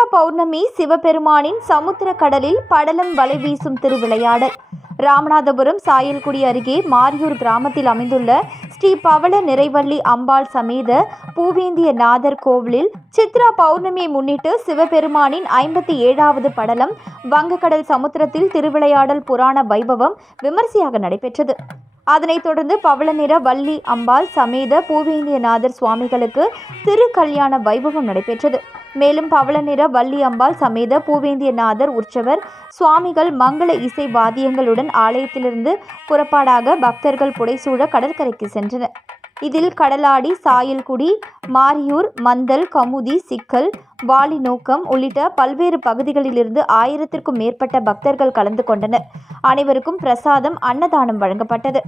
சித்ரா பௌர்ணமி சிவபெருமானின் சமுத்திர கடலில் படலம் வலை வீசும் திருவிளையாடல். ராமநாதபுரம் சாயல்குடி அருகே மாரியூர் கிராமத்தில் அமைந்துள்ள ஸ்ரீ பவள நிறைவள்ளி அம்பாள் சமேத பூவேந்திய நாதர் கோவிலில் சித்ரா பௌர்ணமியை முன்னிட்டு சிவபெருமானின் ஐம்பத்தி ஏழாவது படலம் வங்கக்கடல் சமுத்திரத்தில் திருவிளையாடல் புராண வைபவம் விமர்சையாக நடைபெற்றது. அதனைத் தொடர்ந்து பவள நிற வள்ளி அம்பாள் சமேத பூவேந்தியநாதர் சுவாமிகளுக்கு திருக்கல்யாண வைபவம் நடைபெற்றது. மேலும் பவள நிற வள்ளி அம்பாள் சமேத பூவேந்தியநாதர் உற்சவர் சுவாமிகள் மங்கள இசை வாத்தியங்களுடன் ஆலயத்திலிருந்து புறப்பாடாக பக்தர்கள் புடைசூழ கடற்கரைக்கு சென்றனர். இதில் கடலாடி சாயல்குடி மாரியூர் மந்தல் கமுதி சிக்கல் வாலி நோக்கம் உள்ளிட்ட பல்வேறு பகுதிகளிலிருந்து ஆயிரத்திற்கும் மேற்பட்ட பக்தர்கள் கலந்து கொண்டனர். அனைவருக்கும் பிரசாதம் அன்னதானம் வழங்கப்பட்டது.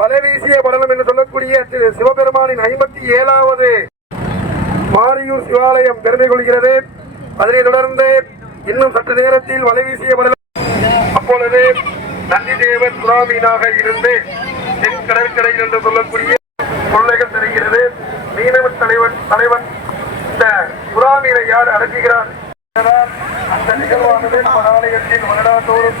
வலை வீசிய படலம் என்று சொல்லக்கூடிய திரு சிவபெருமானின் ஐம்பத்தி ஏழாவது மாரியூர் சிவாலயம் பெருமை கொள்கிறது. அதனைத் தொடர்ந்து இன்னும் சற்று நேரத்தில் வலை வீசிய படலம் அப்பொழுது நந்தி தேவன் சுறாமீனாக இருந்து தென் கடற்கரையில் என்று சொல்லக்கூடிய கொள்ளைகள் தெரிகிறது. மீனவ தலைவன் தலைவன் இந்த புறாமீனை யார் அடக்குகிறார்? அந்த நிகழ்வானது நம்ம ஆலயத்தின் வருடாந்தோறும்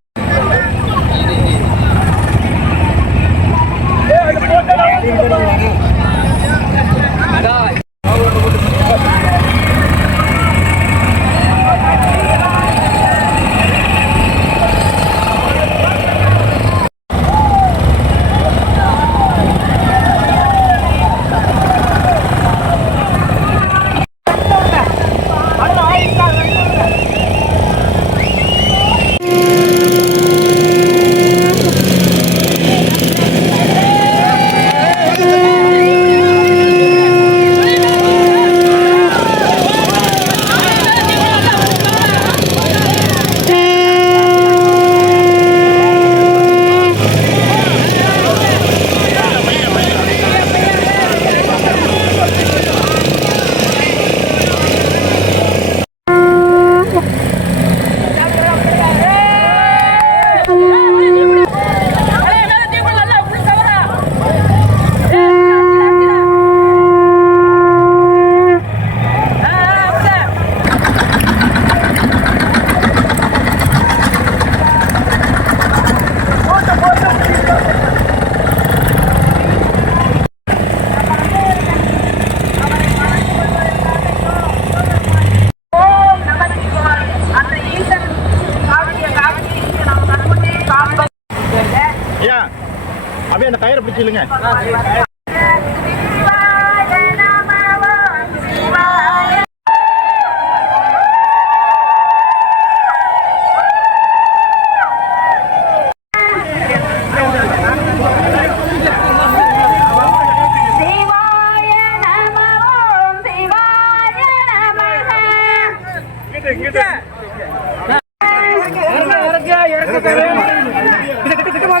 ஐயா அப்படியே அந்த கயிறை பிடிச்சி இல்லைங்க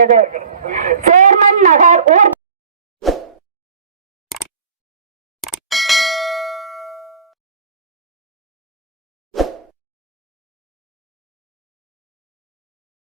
れで